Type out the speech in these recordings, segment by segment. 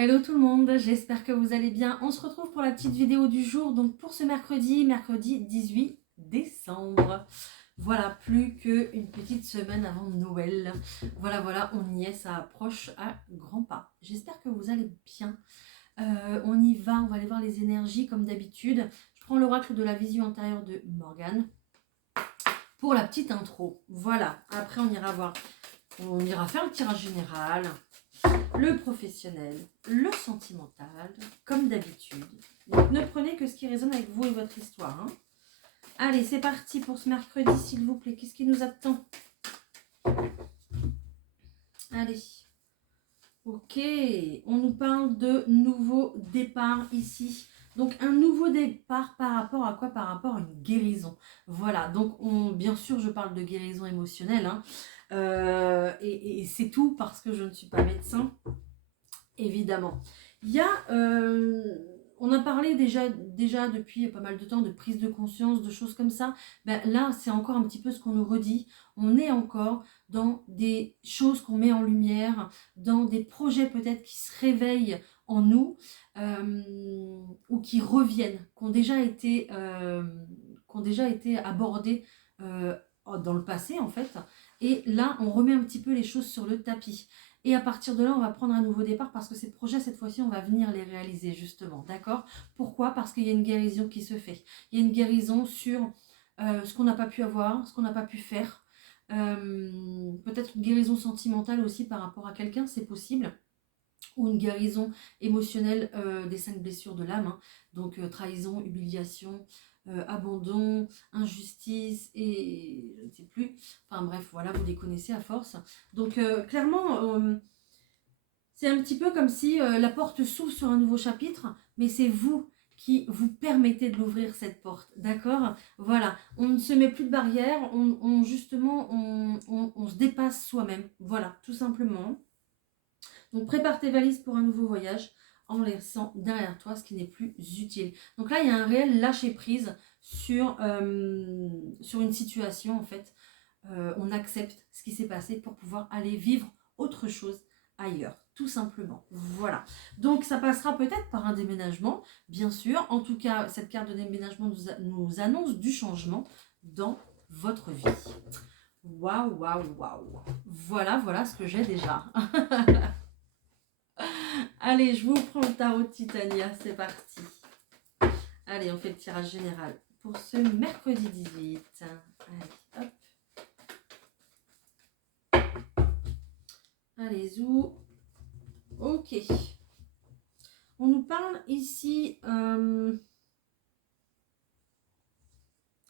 Hello tout le monde, j'espère que vous allez bien. On se retrouve pour la petite vidéo du jour, donc pour ce mercredi 18 décembre. Voilà, plus qu'une petite semaine avant Noël. Voilà, on y est, ça approche à grands pas. J'espère que vous allez bien. On y va, on va aller voir les énergies comme d'habitude. Je prends l'oracle de la vision intérieure de Morgane pour la petite intro. Voilà, après on ira faire un tirage général. Le professionnel, le sentimental, comme d'habitude. Donc ne prenez que ce qui résonne avec vous et votre histoire. Hein. Allez, c'est parti pour ce mercredi, s'il vous plaît. Qu'est-ce qui nous attend? Allez. Ok, on nous parle de nouveau départ ici. Donc un nouveau départ par rapport à quoi? Par rapport à une guérison. Voilà, donc bien sûr je parle de guérison émotionnelle. Hein. Et c'est tout parce que je ne suis pas médecin. Évidemment. Il y a, on a parlé déjà depuis pas mal de temps de prise de conscience, de choses comme ça. Ben, là, c'est encore un petit peu ce qu'on nous redit. On est encore dans des choses qu'on met en lumière, dans des projets peut-être qui se réveillent en nous ou qui reviennent, qui ont déjà été abordés dans le passé en fait. Et là, on remet un petit peu les choses sur le tapis. Et à partir de là, on va prendre un nouveau départ parce que ces projets, cette fois-ci, on va venir les réaliser justement. D'accord? Pourquoi? Parce qu'il y a une guérison qui se fait. Il y a une guérison sur ce qu'on n'a pas pu avoir, ce qu'on n'a pas pu faire. Peut-être une guérison sentimentale aussi par rapport à quelqu'un, c'est possible. Ou une guérison émotionnelle des 5 blessures de l'âme. Hein. Donc trahison, humiliation, abandon, injustice et je ne sais plus. Enfin bref, voilà, vous les connaissez à force. Donc clairement, c'est un petit peu comme si la porte s'ouvre sur un nouveau chapitre, mais c'est vous qui vous permettez de l'ouvrir cette porte, d'accord? Voilà, on ne se met plus de barrières, justement, on se dépasse soi-même, voilà, tout simplement. Donc prépare tes valises pour un nouveau voyage en laissant derrière toi ce qui n'est plus utile. Donc là, il y a un réel lâcher-prise sur une situation en fait. On accepte ce qui s'est passé pour pouvoir aller vivre autre chose ailleurs, tout simplement. Voilà. Donc ça passera peut-être par un déménagement, bien sûr. En tout cas, cette carte de déménagement nous annonce du changement dans votre vie. Waouh. Voilà ce que j'ai déjà. Allez, je vous prends le tarot de Titania, c'est parti. Allez, on fait le tirage général pour ce mercredi 18. Allez, hop. Allez, zou. Ok. On nous parle ici...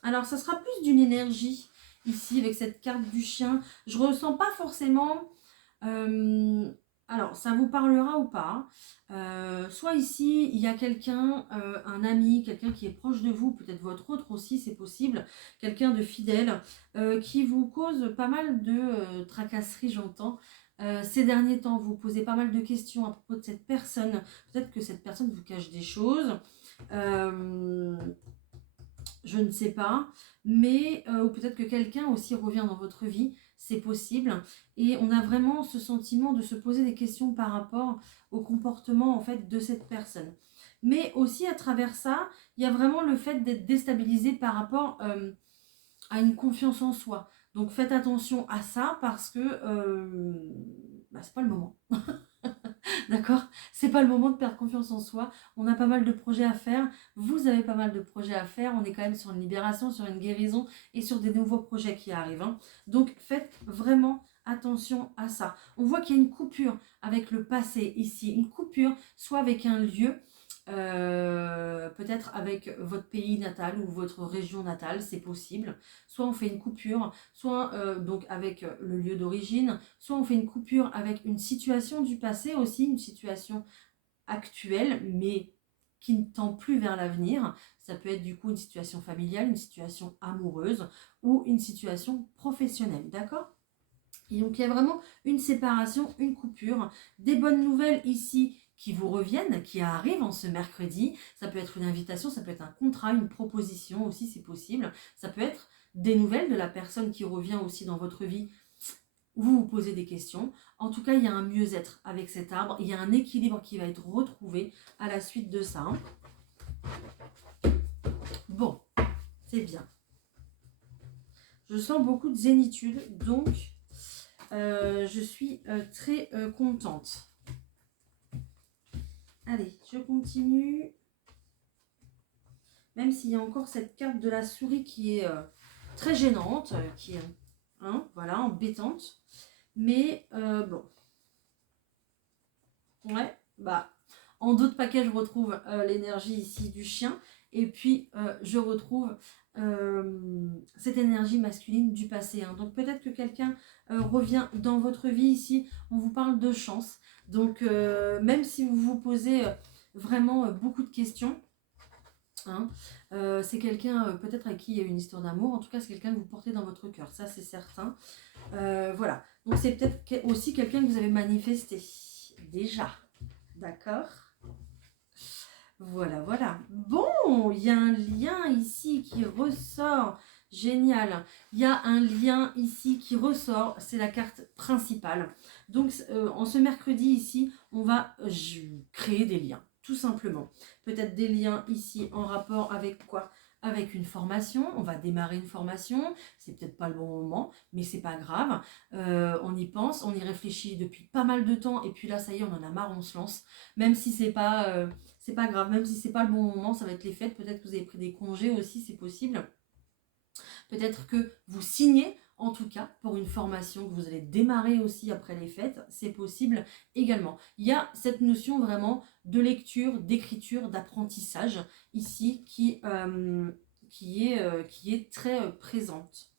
Alors, ça sera plus d'une énergie ici avec cette carte du chien. Je ressens pas forcément... Alors, ça vous parlera ou pas. Soit ici, il y a quelqu'un, un ami, quelqu'un qui est proche de vous, peut-être votre autre aussi, c'est possible, quelqu'un de fidèle, qui vous cause pas mal de tracasseries, j'entends. Ces derniers temps, vous posez pas mal de questions à propos de cette personne. Peut-être que cette personne vous cache des choses. Je ne sais pas, mais ou peut-être que quelqu'un aussi revient dans votre vie, c'est possible. Et on a vraiment ce sentiment de se poser des questions par rapport au comportement en fait de cette personne. Mais aussi à travers ça, il y a vraiment le fait d'être déstabilisé par rapport à une confiance en soi. Donc faites attention à ça parce que c'est pas le moment. D'accord? C'est pas le moment de perdre confiance en soi. On a pas mal de projets à faire. Vous avez pas mal de projets à faire. On est quand même sur une libération, sur une guérison et sur des nouveaux projets qui arrivent. Hein. Donc faites vraiment attention à ça. On voit qu'il y a une coupure avec le passé ici. Une coupure soit avec un lieu, peut-être avec votre pays natal ou votre région natale, c'est possible. Soit on fait une coupure, soit donc avec le lieu d'origine, soit on fait une coupure avec une situation du passé aussi, une situation actuelle, mais qui ne tend plus vers l'avenir. Ça peut être du coup une situation familiale, une situation amoureuse ou une situation professionnelle, d'accord ? Et donc il y a vraiment une séparation, une coupure, des bonnes nouvelles ici qui vous reviennent, qui arrivent en ce mercredi. Ça peut être une invitation, ça peut être un contrat, une proposition aussi, c'est possible. Ça peut être des nouvelles de la personne qui revient aussi dans votre vie vous vous posez des questions. En tout cas, il y a un mieux-être avec cet arbre. Il y a un équilibre qui va être retrouvé à la suite de ça. Bon, c'est bien. Je sens beaucoup de zénitude, donc je suis très contente. Allez, je continue. Même s'il y a encore cette carte de la souris qui est très gênante, qui est voilà, embêtante. Mais bon. Ouais, bah, en d'autres paquets, je retrouve l'énergie ici du chien. Et puis, je retrouve cette énergie masculine du passé. Donc, peut-être que quelqu'un revient dans votre vie ici. On vous parle de chance. Donc, même si vous vous posez vraiment beaucoup de questions, c'est quelqu'un peut-être avec qui il y a une histoire d'amour. En tout cas, c'est quelqu'un que vous portez dans votre cœur. Ça, c'est certain. Voilà. Donc, c'est peut-être aussi quelqu'un que vous avez manifesté. Déjà. D'accord. Voilà, voilà. Bon, il y a un lien ici qui ressort. Génial. Il y a un lien ici qui ressort. C'est la carte principale. Donc, en ce mercredi ici, on va créer des liens, tout simplement. Peut-être des liens ici en rapport avec quoi? Avec une formation. On va démarrer une formation. C'est peut-être pas le bon moment, mais c'est pas grave. On y pense, on y réfléchit depuis pas mal de temps. Et puis là, ça y est, on en a marre, on se lance. Même si c'est pas grave, même si c'est pas le bon moment, ça va être les fêtes. Peut-être que vous avez pris des congés aussi, c'est possible. Peut-être que vous signez, en tout cas, pour une formation que vous allez démarrer aussi après les fêtes. C'est possible également. Il y a cette notion vraiment de lecture, d'écriture, d'apprentissage ici qui est très présente.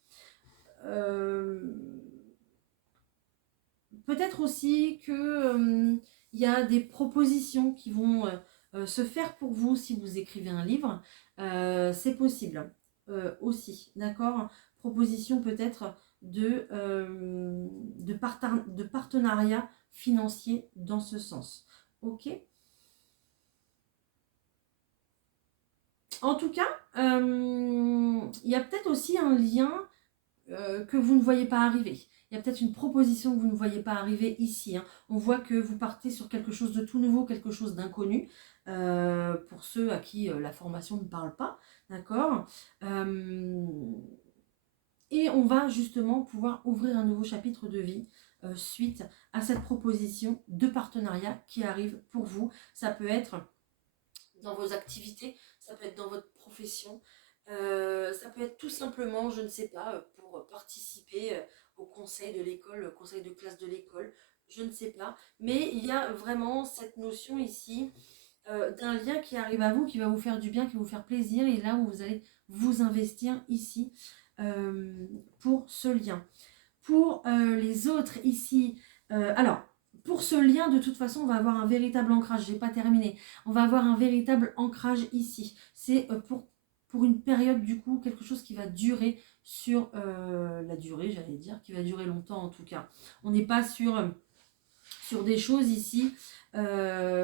Peut-être aussi que il y a des propositions qui vont se faire pour vous si vous écrivez un livre. C'est possible aussi, d'accord? Proposition peut-être de partenariat financier dans ce sens. Ok? En tout cas, il y a peut-être aussi un lien que vous ne voyez pas arriver. Il y a peut-être une proposition que vous ne voyez pas arriver ici. On voit que vous partez sur quelque chose de tout nouveau, quelque chose d'inconnu, pour ceux à qui la formation ne parle pas, d'accord. Et on va justement pouvoir ouvrir un nouveau chapitre de vie suite à cette proposition de partenariat qui arrive pour vous. Ça peut être dans vos activités, ça peut être dans votre profession, ça peut être tout simplement, je ne sais pas, pour participer au conseil de l'école, au conseil de classe de l'école, je ne sais pas. Mais il y a vraiment cette notion ici d'un lien qui arrive à vous, qui va vous faire du bien, qui va vous faire plaisir, et là où vous allez vous investir ici pour ce lien. Pour les autres ici, alors, pour ce lien, de toute façon, on va avoir un véritable ancrage. Je n'ai pas terminé. On va avoir un véritable ancrage ici. C'est pour une période, du coup, quelque chose qui va durer sur la durée, j'allais dire, qui va durer longtemps en tout cas. On n'est pas sur des choses ici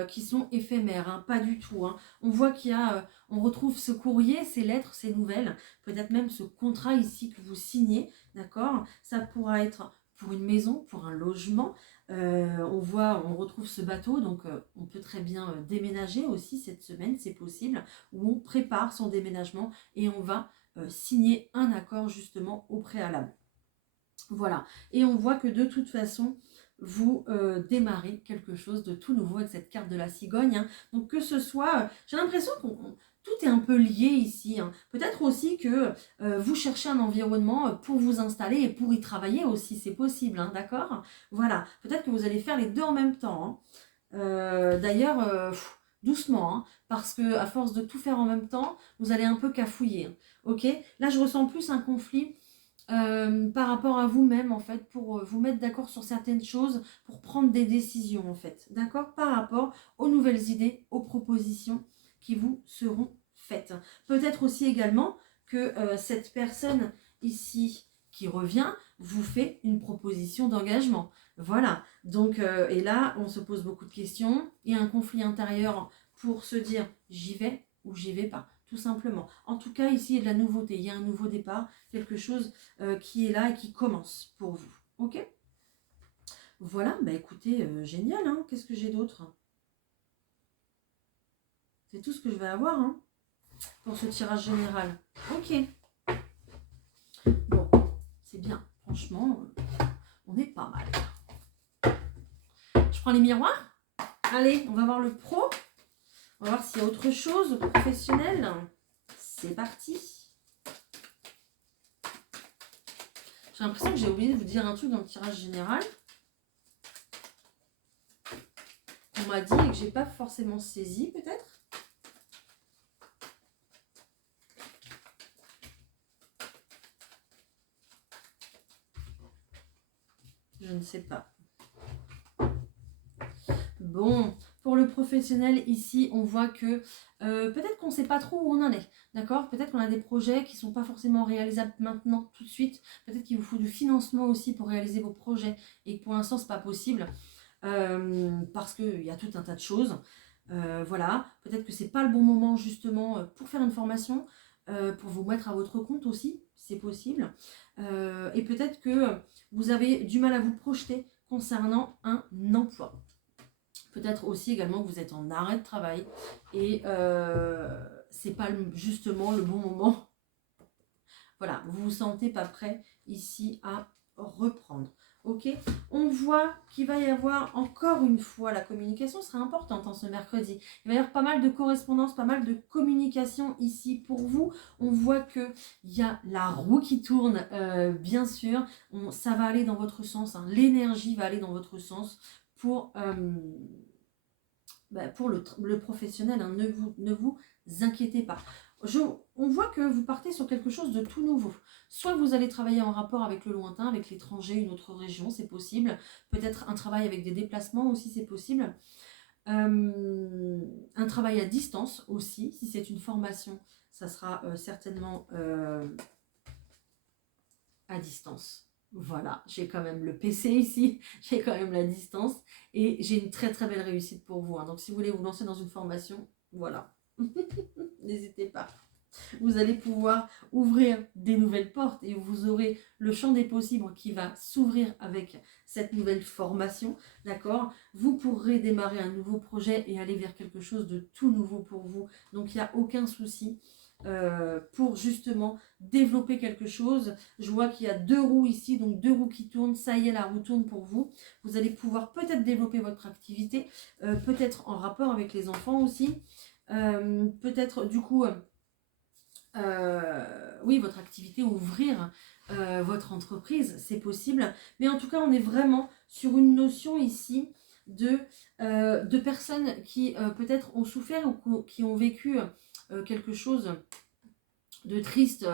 qui sont éphémères, pas du tout. On voit qu'il y a, on retrouve ce courrier, ces lettres, ces nouvelles, peut-être même ce contrat ici que vous signez, d'accord? Ça pourra être pour une maison, pour un logement. On retrouve ce bateau, donc on peut très bien déménager aussi cette semaine, c'est possible, où on prépare son déménagement et on va signer un accord justement au préalable. Voilà, et on voit que de toute façon, vous démarrez quelque chose de tout nouveau avec cette carte de la cigogne. Donc que ce soit, j'ai l'impression que tout est un peu lié ici. Peut-être aussi que vous cherchez un environnement pour vous installer et pour y travailler aussi, c'est possible, d'accord? Voilà, peut-être que vous allez faire les deux en même temps. D'ailleurs, doucement, parce que à force de tout faire en même temps, vous allez un peu cafouiller. Ok? Là, je ressens plus un conflit par rapport à vous-même en fait, pour vous mettre d'accord sur certaines choses, pour prendre des décisions en fait, d'accord, par rapport aux nouvelles idées, aux propositions qui vous seront faites. Peut-être aussi également que cette personne ici qui revient vous fait une proposition d'engagement. Voilà, donc et là on se pose beaucoup de questions, il y a un conflit intérieur pour se dire j'y vais ou j'y vais pas, tout simplement. En tout cas ici il y a de la nouveauté, il y a un nouveau départ, quelque chose qui est là et qui commence pour vous. Ok? Voilà, bah écoutez, génial, hein. Qu'est-ce que j'ai d'autre? C'est tout ce que je vais avoir, hein, pour ce tirage général. Ok, bon, c'est bien. Franchement, on est pas mal. Je prends les miroirs. Allez, on va voir le pro. On va voir s'il y a autre chose professionnel. C'est parti. J'ai l'impression que j'ai oublié de vous dire un truc dans le tirage général. On m'a dit et que j'ai pas forcément saisi peut-être. Je ne sais pas. Bon, pour le professionnel, ici, on voit que peut-être qu'on ne sait pas trop où on en est. D'accord? Peut-être qu'on a des projets qui ne sont pas forcément réalisables maintenant, tout de suite. Peut-être qu'il vous faut du financement aussi pour réaliser vos projets et que pour l'instant, ce n'est pas possible. Parce qu'il y a tout un tas de choses. Voilà, peut-être que c'est pas le bon moment justement pour faire une formation, pour vous mettre à votre compte aussi, c'est possible. Et peut-être que vous avez du mal à vous projeter concernant un emploi. Peut-être aussi également que vous êtes en arrêt de travail et c'est pas justement le bon moment. Voilà, vous vous sentez pas prêt ici à reprendre. Ok, on voit qu'il va y avoir encore une fois, la communication sera importante ce mercredi. Il va y avoir pas mal de correspondances, pas mal de communication ici pour vous. On voit qu'il y a la roue qui tourne, bien sûr. Ça va aller dans votre sens, hein. L'énergie va aller dans votre sens pour le professionnel, hein. Ne vous inquiétez pas. On voit que vous partez sur quelque chose de tout nouveau. Soit vous allez travailler en rapport avec le lointain, avec l'étranger, une autre région, c'est possible. Peut-être un travail avec des déplacements aussi, c'est possible. Un travail à distance aussi, si c'est une formation, ça sera certainement à distance. Voilà, j'ai quand même le PC ici, j'ai quand même la distance et j'ai une très très belle réussite pour vous, hein. Donc si vous voulez vous lancer dans une formation, voilà, n'hésitez pas. Vous allez pouvoir ouvrir des nouvelles portes et vous aurez le champ des possibles qui va s'ouvrir avec cette nouvelle formation, d'accord? Vous pourrez démarrer un nouveau projet et aller vers quelque chose de tout nouveau pour vous. Donc il n'y a aucun souci. Pour justement développer quelque chose. Je vois qu'il y a 2 roues ici, donc 2 roues qui tournent. Ça y est, la roue tourne pour vous. Vous allez pouvoir peut-être développer votre activité, peut-être en rapport avec les enfants aussi. Peut-être du coup, oui, votre activité, ouvrir votre entreprise, c'est possible. Mais en tout cas, on est vraiment sur une notion ici de personnes qui peut-être ont souffert ou qui ont vécu quelque chose de triste,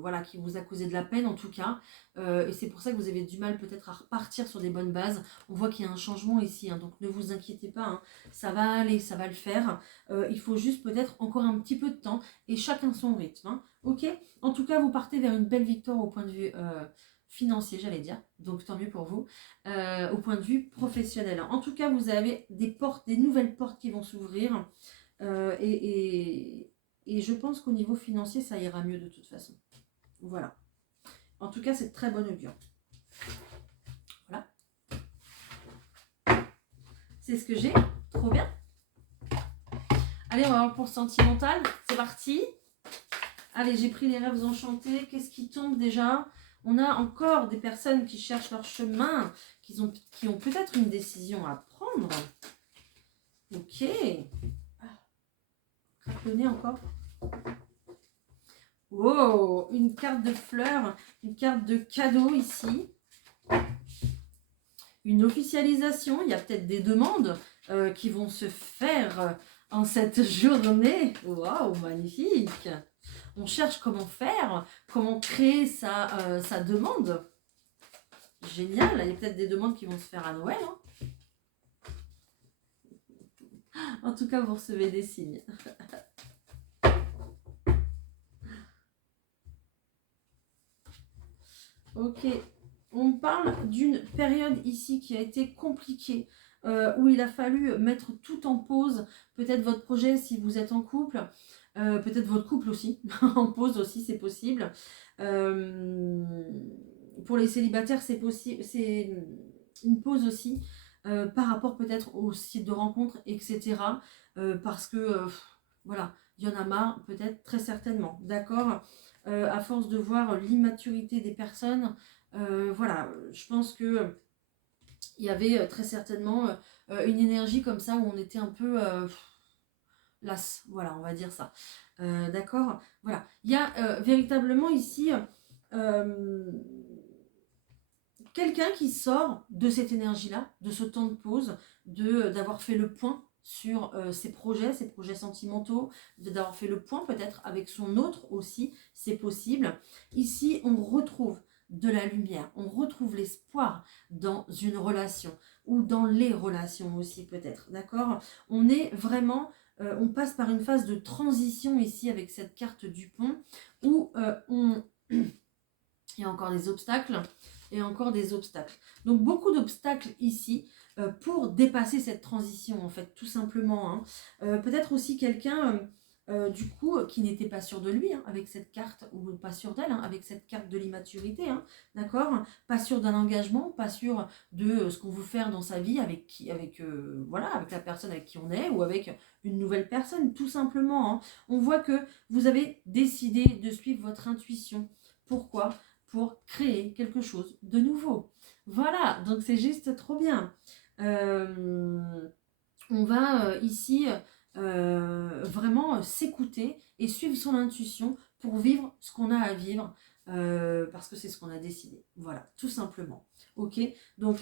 voilà, qui vous a causé de la peine en tout cas, et c'est pour ça que vous avez du mal peut-être à repartir sur des bonnes bases. On voit qu'il y a un changement ici, hein, donc ne vous inquiétez pas, hein, ça va aller, ça va le faire. Il faut juste peut-être encore un petit peu de temps et chacun son rythme, hein, ok? En tout cas, vous partez vers une belle victoire au point de vue financier, j'allais dire, donc tant mieux pour vous, au point de vue professionnel. En tout cas, vous avez des portes, des nouvelles portes qui vont s'ouvrir, et je pense qu'au niveau financier, ça ira mieux de toute façon. Voilà. En tout cas, c'est très bon augure. Voilà. C'est ce que j'ai. Trop bien. Allez, on va voir pour sentimental. C'est parti. Allez, j'ai pris les rêves enchantés. Qu'est-ce qui tombe déjà? On a encore des personnes qui cherchent leur chemin, qui ont peut-être une décision à prendre. Ok. Craquelonner encore. Wow, une carte de fleurs, une carte de cadeau ici. Une officialisation, il y a peut-être des demandes qui vont se faire en cette journée. Waouh, magnifique. On cherche comment faire, comment créer sa demande. Génial, il y a peut-être des demandes qui vont se faire à Noël, hein. En tout cas, vous recevez des signes. Ok, on parle d'une période ici qui a été compliquée, où il a fallu mettre tout en pause. Peut-être votre projet si vous êtes en couple, peut-être votre couple aussi, en pause aussi, c'est possible. Pour les célibataires, c'est possible. une pause aussi par rapport peut-être au site de rencontre, etc. Parce que, voilà, il y en a marre, peut-être, très certainement, d'accord. À force de voir l'immaturité des personnes, voilà, je pense que il y avait très certainement une énergie comme ça où on était un peu las, voilà, on va dire ça. D'accord. Voilà, il y a véritablement ici euh, quelqu'un qui sort de cette énergie-là, de ce temps de pause, d'avoir fait le point sur ses projets sentimentaux, d'avoir fait le point peut-être avec son autre aussi, c'est possible. Ici, on retrouve de la lumière, on retrouve l'espoir dans une relation ou dans les relations aussi peut-être, d'accord. On est vraiment, on passe par une phase de transition ici avec cette carte du pont où il y a encore des obstacles et encore des obstacles. Donc beaucoup d'obstacles ici pour dépasser cette transition en fait, tout simplement. Hein. Peut-être aussi quelqu'un du coup qui n'était pas sûr de lui hein, avec cette carte, ou pas sûr d'elle, hein, avec cette carte de l'immaturité, hein, d'accord. Pas sûr d'un engagement, pas sûr de ce qu'on veut faire dans sa vie avec qui, avec voilà, avec la personne avec qui on est ou avec une nouvelle personne, tout simplement. Hein. On voit que vous avez décidé de suivre votre intuition. Pourquoi ? Pour créer quelque chose de nouveau. Voilà, donc c'est juste trop bien. On va ici vraiment s'écouter et suivre son intuition pour vivre ce qu'on a à vivre, parce que c'est ce qu'on a décidé. Voilà, tout simplement. Ok, donc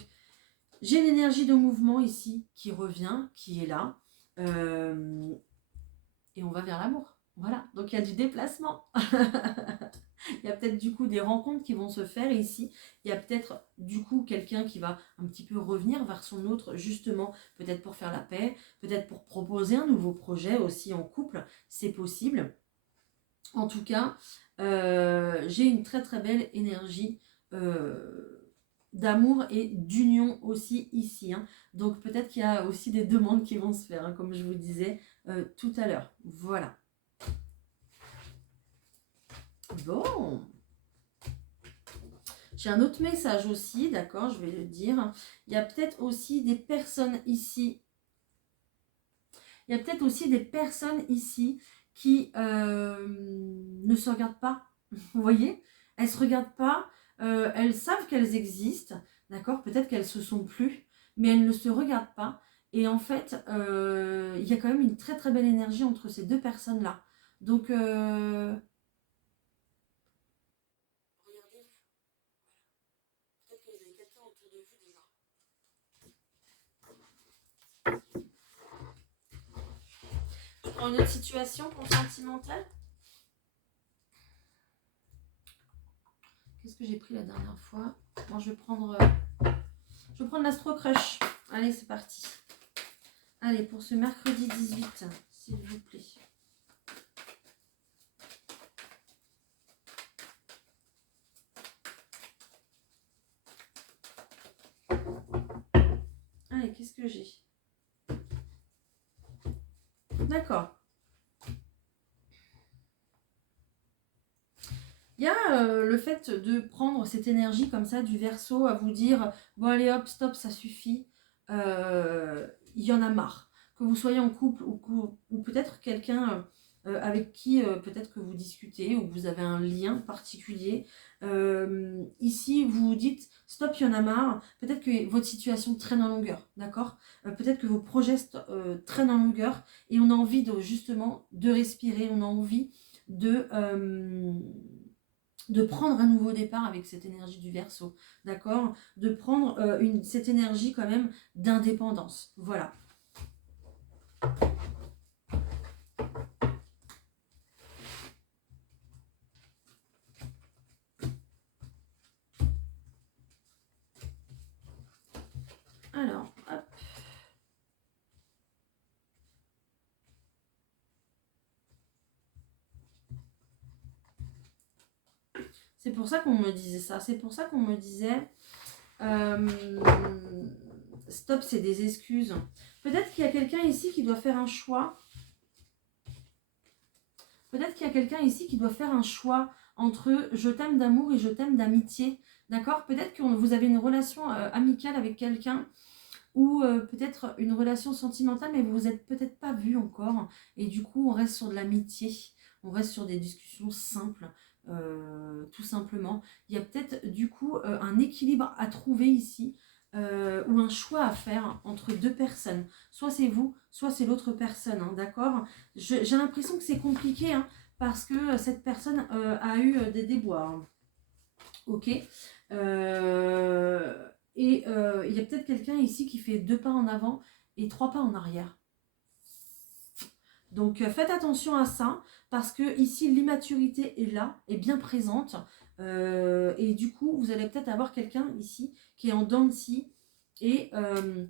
j'ai l'énergie de mouvement ici qui revient, qui est là, et on va vers l'amour. Voilà, donc il y a du déplacement. Il y a peut-être du coup des rencontres qui vont se faire ici. Il y a peut-être du coup quelqu'un qui va un petit peu revenir vers son autre, justement, peut-être pour faire la paix, peut-être pour proposer un nouveau projet aussi en couple, c'est possible. En tout cas, j'ai une très très belle énergie d'amour et d'union aussi ici. Hein. Donc peut-être qu'il y a aussi des demandes qui vont se faire, hein, comme je vous disais tout à l'heure. Voilà. Bon. J'ai un autre message aussi, d'accord, je vais le dire. Il y a peut-être aussi des personnes ici. Il y a peut-être aussi des personnes ici qui ne se regardent pas. Vous voyez? Elles ne se regardent pas. Elles savent qu'elles existent. D'accord? Peut-être qu'elles ne se sont plus. Mais elles ne se regardent pas. Et en fait, il y a quand même une très très belle énergie entre ces deux personnes-là. Donc, je prends une autre situation pour sentimentale. Qu'est-ce que j'ai pris la dernière fois? Bon, je vais prendre l'Astro Crush. Allez, c'est parti. Allez, pour ce mercredi 18, s'il vous plaît. Allez, qu'est-ce que j'ai? D'accord. Il y a le fait de prendre cette énergie comme ça du Verseau à vous dire bon allez hop stop ça suffit, il y en a marre, que vous soyez en couple ou peut-être quelqu'un avec qui peut-être que vous discutez ou que vous avez un lien particulier, ici vous vous dites stop il y en a marre, peut-être que votre situation traîne en longueur, d'accord, peut-être que vos projets traînent en longueur et on a envie de justement de respirer, on a envie de prendre un nouveau départ avec cette énergie du Verseau, d'accord, de prendre cette énergie quand même d'indépendance, voilà. Alors, hop. C'est pour ça qu'on me disait ça, c'est pour ça qu'on me disait stop, c'est des excuses. Peut-être qu'il y a quelqu'un ici qui doit faire un choix. Peut-être qu'il y a quelqu'un ici qui doit faire un choix entre je t'aime d'amour et je t'aime d'amitié. D'accord? Peut-être que vous avez une relation amicale avec quelqu'un ou peut-être une relation sentimentale, mais vous vous êtes peut-être pas vu encore. Et du coup, on reste sur de l'amitié, on reste sur des discussions simples, tout simplement. Il y a peut-être du coup un équilibre à trouver ici, ou un choix à faire entre deux personnes. Soit c'est vous, soit c'est l'autre personne, hein, d'accord? J'ai l'impression que c'est compliqué, hein, parce que cette personne a eu des déboires. Hein. Ok. Et il y a peut-être quelqu'un ici qui fait 2 pas en avant et 3 pas en arrière. Donc faites attention à ça parce que ici l'immaturité est là, est bien présente. Et du coup, vous allez peut-être avoir quelqu'un ici qui est en dents de scie et, euh,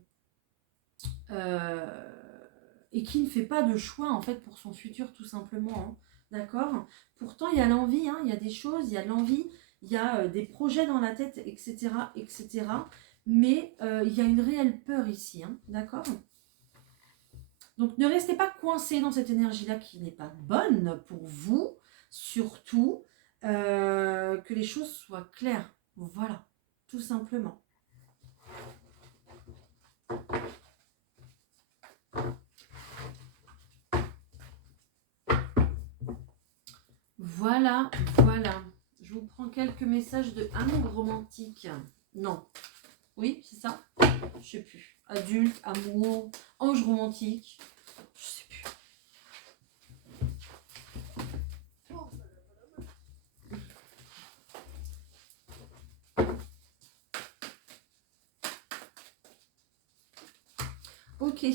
et qui ne fait pas de choix en fait pour son futur tout simplement. Hein. D'accord? Pourtant, il y a l'envie, hein, il y a des choses, il y a l'envie, il y a des projets dans la tête, etc. etc. Mais il y a une réelle peur ici. Hein, d'accord? Donc ne restez pas coincé dans cette énergie-là qui n'est pas bonne pour vous. Surtout que les choses soient claires. Voilà, tout simplement. Voilà, voilà. Je vous prends quelques messages de amour romantique. Non. Oui, c'est ça? Je sais plus. Adulte, amour, ange romantique. Je sais plus. Ok.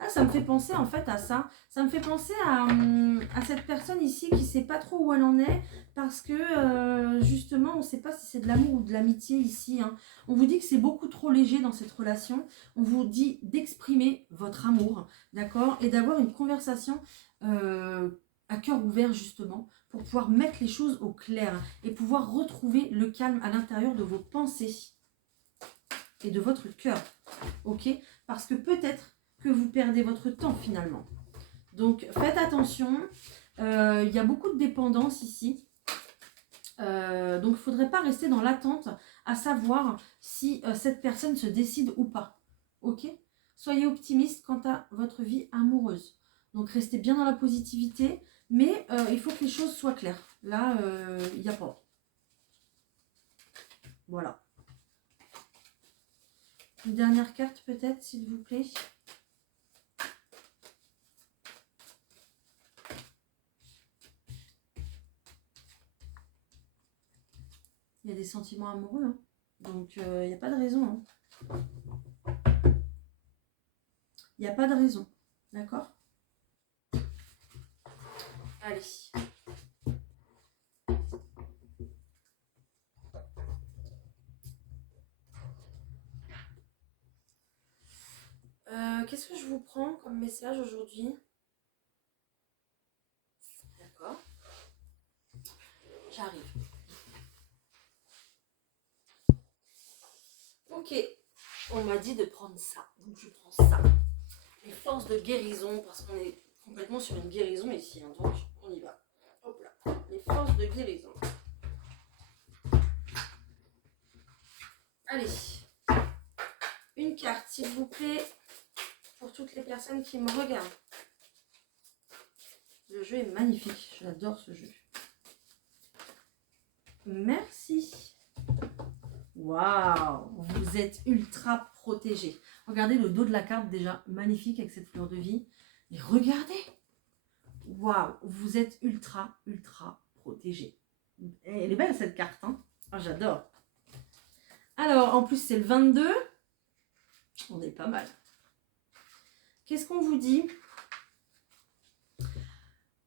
Ah, ça me fait penser en fait à ça. Ça me fait penser à cette personne ici qui sait pas trop où elle en est parce que justement on ne sait pas si c'est de l'amour ou de l'amitié ici. Hein. On vous dit que c'est beaucoup trop léger dans cette relation. On vous dit d'exprimer votre amour, d'accord? Et d'avoir une conversation à cœur ouvert justement pour pouvoir mettre les choses au clair et pouvoir retrouver le calme à l'intérieur de vos pensées et de votre cœur. Ok? Parce que peut-être que vous perdez votre temps finalement. Donc faites attention, il y a beaucoup de dépendance ici. Donc il ne faudrait pas rester dans l'attente à savoir si cette personne se décide ou pas. Ok? Soyez optimiste quant à votre vie amoureuse. Donc restez bien dans la positivité, mais il faut que les choses soient claires. Là, il n'y a pas. Voilà. Une dernière carte peut-être, s'il vous plaît. Il y a des sentiments amoureux, hein. Donc il n'y a pas de raison. Hein. Il n'y a pas de raison. D'accord? Allez. Qu'est-ce que je vous prends comme message aujourd'hui? D'accord. J'arrive. Ok. On m'a dit de prendre ça. Donc je prends ça. Les forces de guérison, parce qu'on est complètement sur une guérison ici. Hein, donc on y va. Hop là. Les forces de guérison. Allez. Une carte, s'il vous plaît, pour toutes les personnes qui me regardent. Le jeu est magnifique. J'adore ce jeu. Merci. Waouh, vous êtes ultra protégé. Regardez le dos de la carte déjà magnifique avec cette fleur de vie. Et regardez. Waouh, vous êtes ultra protégé. Elle est belle cette carte, hein? Ah, j'adore. Alors, en plus c'est le 22. On est pas mal. Qu'est-ce qu'on vous dit?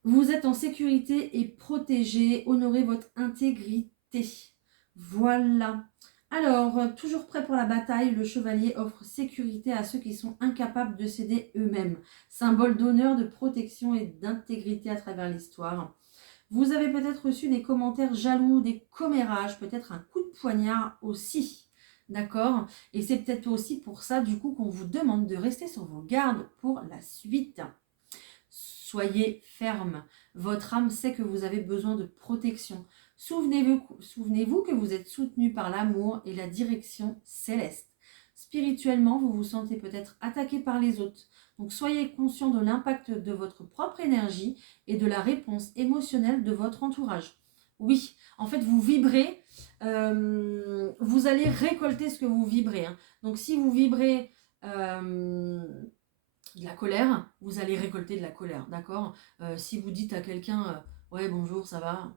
Vous êtes en sécurité et protégé. Honorez votre intégrité. Voilà. Alors, toujours prêt pour la bataille, le chevalier offre sécurité à ceux qui sont incapables de céder eux-mêmes. Symbole d'honneur, de protection et d'intégrité à travers l'histoire. Vous avez peut-être reçu des commentaires jaloux, des commérages, peut-être un coup de poignard aussi. D'accord? Et c'est peut-être aussi pour ça, du coup, qu'on vous demande de rester sur vos gardes pour la suite. Soyez ferme. Votre âme sait que vous avez besoin de protection. Souvenez-vous que vous êtes soutenu par l'amour et la direction céleste. Spirituellement, vous vous sentez peut-être attaqué par les autres. Donc soyez conscient de l'impact de votre propre énergie et de la réponse émotionnelle de votre entourage. Oui, en fait, vous vibrez, vous allez récolter ce que vous vibrez. Hein. Donc si vous vibrez de la colère, vous allez récolter de la colère, d'accord. Si vous dites à quelqu'un, ouais, bonjour, ça va,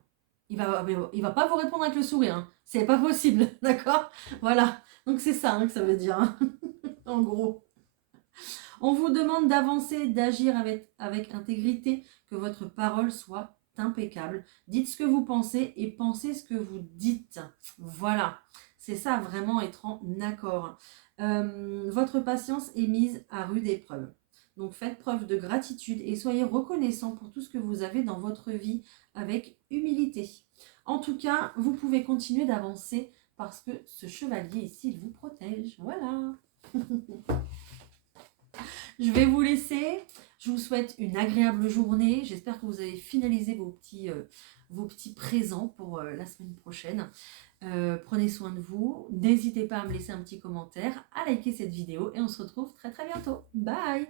il va pas vous répondre avec le sourire, hein. C'est pas possible, d'accord. Voilà, donc c'est ça hein, que ça veut dire, hein. En gros. On vous demande d'avancer, d'agir avec intégrité, que votre parole soit impeccable. Dites ce que vous pensez et pensez ce que vous dites. Voilà, c'est ça vraiment être en accord. Votre patience est mise à rude épreuve. Donc faites preuve de gratitude et soyez reconnaissant pour tout ce que vous avez dans votre vie avec humilité. En tout cas, vous pouvez continuer d'avancer parce que ce chevalier ici, il vous protège. Voilà. Je vais vous laisser. Je vous souhaite une agréable journée. J'espère que vous avez finalisé vos petits présents pour la semaine prochaine. Prenez soin de vous. N'hésitez pas à me laisser un petit commentaire, à liker cette vidéo et on se retrouve très très bientôt. Bye!